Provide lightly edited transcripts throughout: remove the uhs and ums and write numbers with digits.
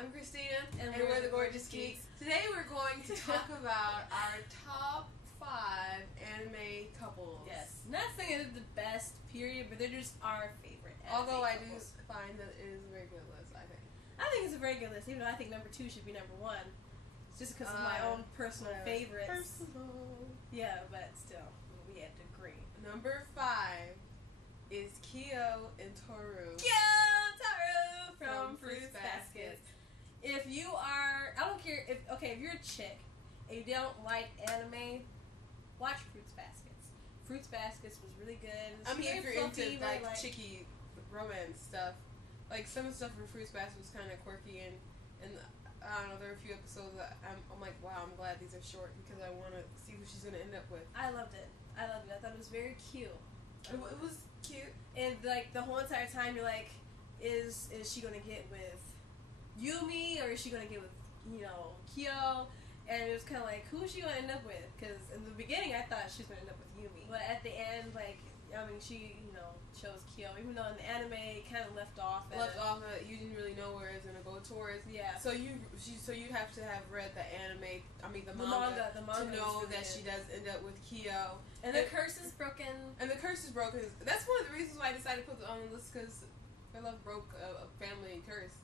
I'm Christina, and we're the Gorgeous Geeks. Today we're going to talk about our top 5 anime couples. Yes. Not saying they're the best, period, but they're just our favorite anime Although I couples. do find that it is a very good list, I think. I think it's a very good list, even though I think number 2 should be number 1. It's just because of my own personal favorites. Personal. Yeah, but still, we had to agree. Number 5 is Kyo and Toru. Toru from Fruits Fruits Basket. Basket. If you are, I don't care if you're a chick and you don't like anime, watch Fruits Baskets. Fruits Baskets was really good. I mean, if you're fluffy, into like chicky romance stuff, like some of the stuff for Fruits Basket was kind of quirky and I don't know. There are a few episodes that I'm like, wow, I'm glad these are short because I want to see who she's gonna end up with. I loved it. I thought it was very cute. It was cute, and like the whole entire time you're like, is she gonna get with Yumi or is she gonna get with Kyo? And it was kind of like, who is she gonna end up with? Because in the beginning I thought she was gonna end up with Yumi, but at the end, like, I mean, she chose Kyo, even though in the anime it kind of left off. You didn't really know where it's gonna go towards. Yeah. So you'd have to have read the anime. I mean the manga to know that she does end up with Kyo. And the curse is broken. And the curse is broken. That's one of the reasons why I decided to put it on the list, because their love broke a family curse.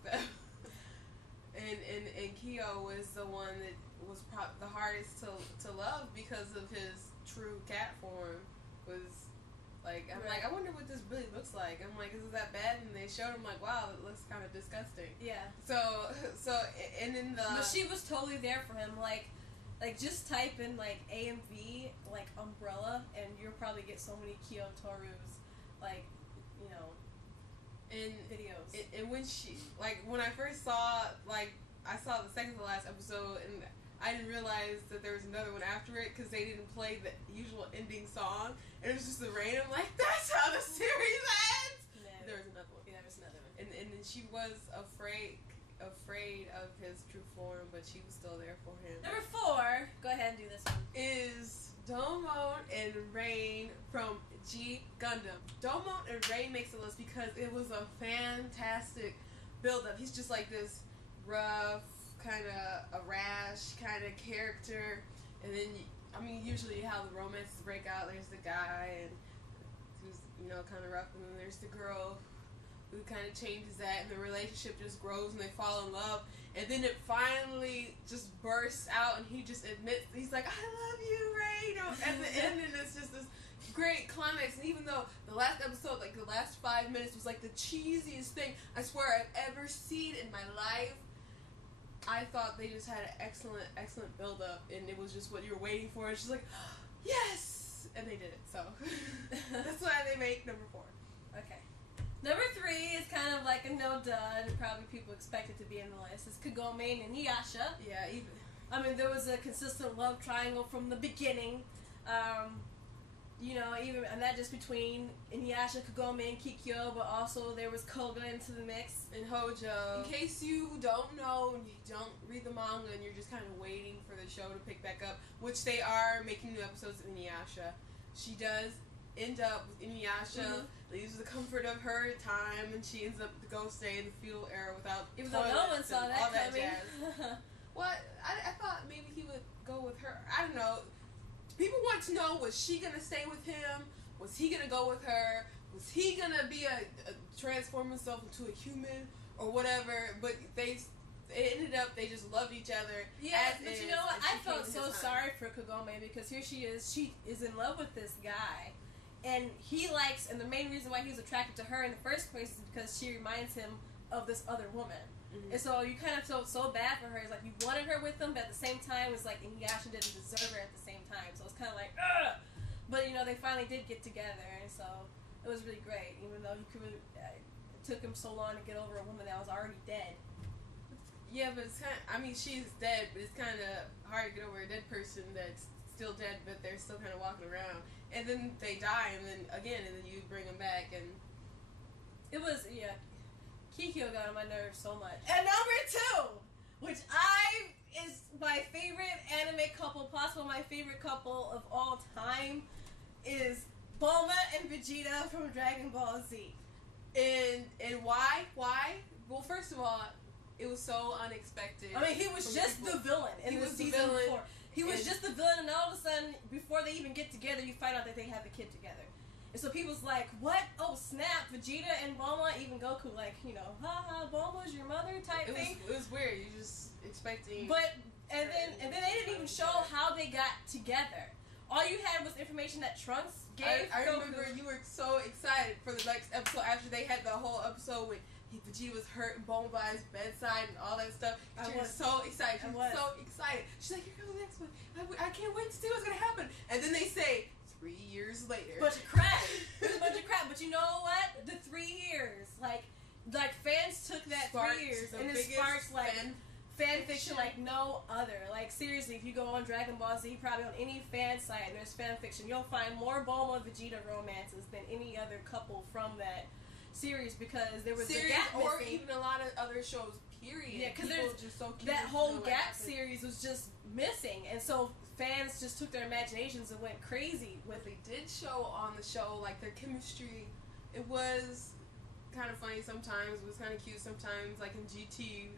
And Kyo was the one that was the hardest to love because of his true cat form. Was like, I'm like, I wonder what this really looks like. I'm like, is it that bad? And they showed him, like, wow, it looks kind of disgusting. Yeah. So and then but she was totally there for him. Like just type in like AMV like umbrella, and you'll probably get so many Kyo and Toru's in videos. And when she, like, when I first saw, like, I saw the second to last episode, and I didn't realize that there was another one after it because they didn't play the usual ending song, and it was just a random, like, that's how the series ends. No. There was another one. Yeah, there was another one. And then she was afraid of his true form, but she was still there for him. Number 4, go ahead and do this one. Is Domon and Rain from G Gundam. Domon and Rain makes the list because it was a fantastic build-up. He's just like this rough, kind of a rash kind of character, and then usually how the romances break out. There's the guy and who's kind of rough, and then there's the girl who kind of changes that, and the relationship just grows and they fall in love, and then it finally just bursts out and he just admits, he's like, I love you, Ray, at the end, and it's just this great climax. And even though the last episode, like the last 5 minutes, was like the cheesiest thing I swear I've ever seen in my life, I thought they just had an excellent build up, and it was just what you were waiting for. And she's like, yes, and they did it. So that's why they make number 4. Okay. Number 3 is kind of like a no-duh, and probably people expect it to be in the list. It's Kagome and Inuyasha. Yeah, even. I mean, there was a consistent love triangle from the beginning. And not just between Inuyasha, Kagome, and Kikyo, but also there was Koga into the mix. And Hojo. In case you don't know and you don't read the manga and you're just kind of waiting for the show to pick back up, which they are making new episodes of Inuyasha, she does end up with Inuyasha, leaves the comfort of her time, and she ends up to go stay in the feudal era without even though no one saw that coming. Jazz. What? I thought maybe he would go with her. I don't know. People want to know, was she gonna stay with him? Was he gonna go with her? Was he gonna be transform himself into a human or whatever? But it ended up they just loved each other. Yeah, but you know what? I felt so sorry for Kagome because here she is in love with this guy. And and the main reason why he was attracted to her in the first place is because she reminds him of this other woman. Mm-hmm. And so you kind of felt so bad for her. It's like you wanted her with him, but at the same time, it's like Inuyasha didn't deserve her at the same time. So it's kind of like, ugh! But, they finally did get together, and so it was really great, even though it took him so long to get over a woman that was already dead. Yeah, but it's kind of, she's dead, but it's kind of hard to get over a dead person that's still dead, but they're still kind of walking around. And then they die, and then you bring them back, and it was, Kikyo got on my nerves so much. And number 2, which is my favorite anime couple, possibly my favorite couple of all time, is Bulma and Vegeta from Dragon Ball Z. And why? Well, first of all, It was so unexpected. I mean, he was just the villain in the season before. He was just the villain, and all of a sudden, before they even get together, you find out that they have a kid together. And so people's like, what? Oh, snap, Vegeta and Bulma, even Goku, like, you know, haha, Bulma's your mother type thing. It was weird. You're just expecting... But, and then they didn't even show how they got together. All you had was information that Trunks gave I Goku. remember you were so excited for the next episode after they had the whole episode with Vegeta was hurt and Bulma by his bedside and all that stuff. She was so excited. She was so excited. She's like, here comes the next one. I can't wait to see what's going to happen. And then they say, 3 years later. Bunch of crap. It was a bunch of crap. But you know what? The 3 years. Like fans took that 3 years and it sparked like fan fiction like no other. Like seriously, if you go on Dragon Ball Z, probably on any fan site, there's fan fiction. You'll find more Bulma and Vegeta romances than any other couple from that series because there was a gap or missing. even a lot of other shows. Period. Yeah, because there's just so cute that whole gap series was just missing, and so fans just took their imaginations and went crazy with. They did show on the show like their chemistry. It was kind of funny sometimes. It was kind of cute sometimes. Like in GT,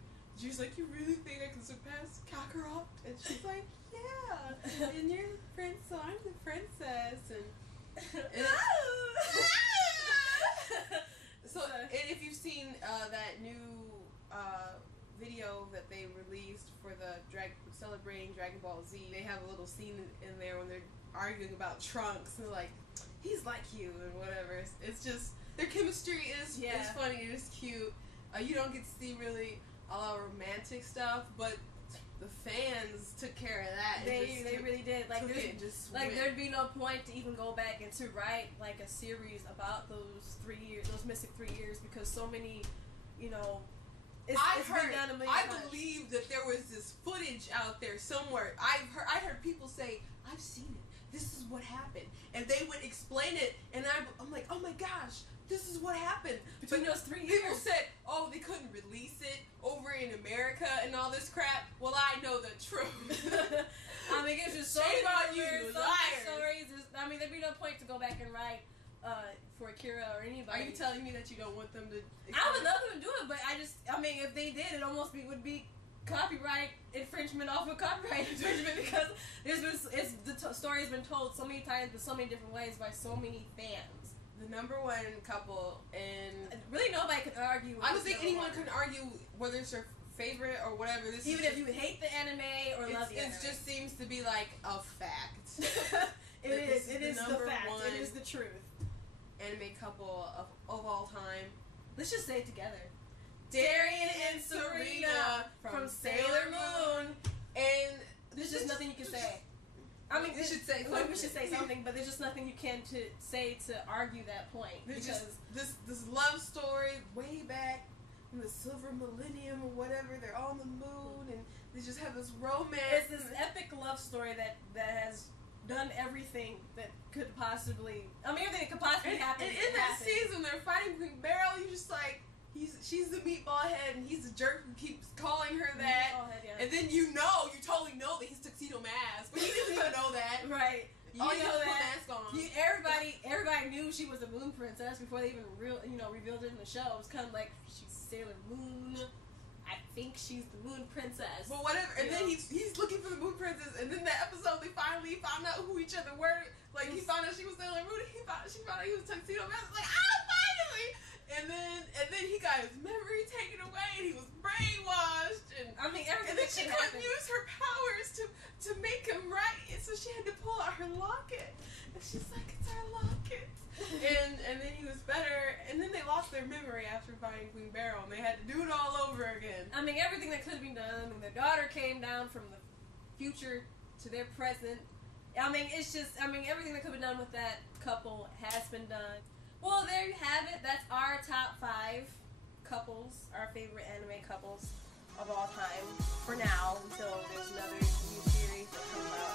she's like, "You really think I can surpass Kakarot?" And she's like, "Yeah." And you're the prince, so I'm the princess. And so, and if you've seen that new video that they released for the celebrating Dragon Ball Z, they have a little scene in there when they're arguing about Trunks and they're like, he's like you and whatever. It's just their chemistry is funny, it's cute. You don't get to see really a lot of romantic stuff, but the fans took care of that. They really did. Like there'd be no point to even go back and to write like a series about those 3 years, those missing 3 years, because so many, you know. I believe that there was this footage out there somewhere. I heard people say, I've seen it. This is what happened. And they would explain it, and I'm like, oh my gosh, this is what happened. Between those 3 years. People said, oh, they couldn't release it over in America and all this crap. Well, I know the truth. I mean, it's just so shame on you, liars. Stories. I mean, there'd be no point to go back and write for Akira or anybody. Are you telling me that you don't want them to? I would love them to do it, but I mean, if they did, it almost would be copyright infringement off of copyright infringement because the story has been told so many times, but so many different ways by so many fans. The number one couple, and really nobody could argue. I don't think anyone could argue whether it's your favorite or whatever. Even if you hate the anime or love the anime, it just seems to be like a fact. It is the fact. It is the truth. Anime couple of all time. Let's just say it together. Darien and Serena from Sailor Moon. And there's just nothing you can say. I mean, we should say something, but there's just nothing you can to say to argue that point. There's just this love story way back in the Silver Millennium or whatever. They're on the moon and they just have this romance. It's this epic love story that has done everything that could possibly. I mean, everything that could possibly happen. And in that season, they're fighting Queen Beryl. You're just like, she's the meatball head, and he's the jerk who keeps calling her that. And then you totally know that he's Tuxedo Mask, but you didn't even know that, right? You know that. Mask on. Everybody knew she was a Moon Princess before they even revealed it in the show. It was kind of like she's Sailor Moon. I think she's the Moon Princess. Well, whatever. And then he's looking for the Moon Princess, and then that episode they finally found out who each other were. Like he found out she was Sailor Moon. She found out he was Tuxedo Mask. Like finally. And then he got his memory taken away, and he was brainwashed. And I mean, and then she couldn't use her powers to make him right, and so she had to pull out her locket. And she's like, "It's our locket." and then he was better, and then they lost their memory after finding Queen Beryl, and they had to do it all over again. I mean, everything that could have been done. I mean, their daughter came down from the future to their present. I mean, everything that could have been done with that couple has been done. Well, there you have it. That's our top 5 couples, our favorite anime couples of all time. For now, until there's another new series that comes out.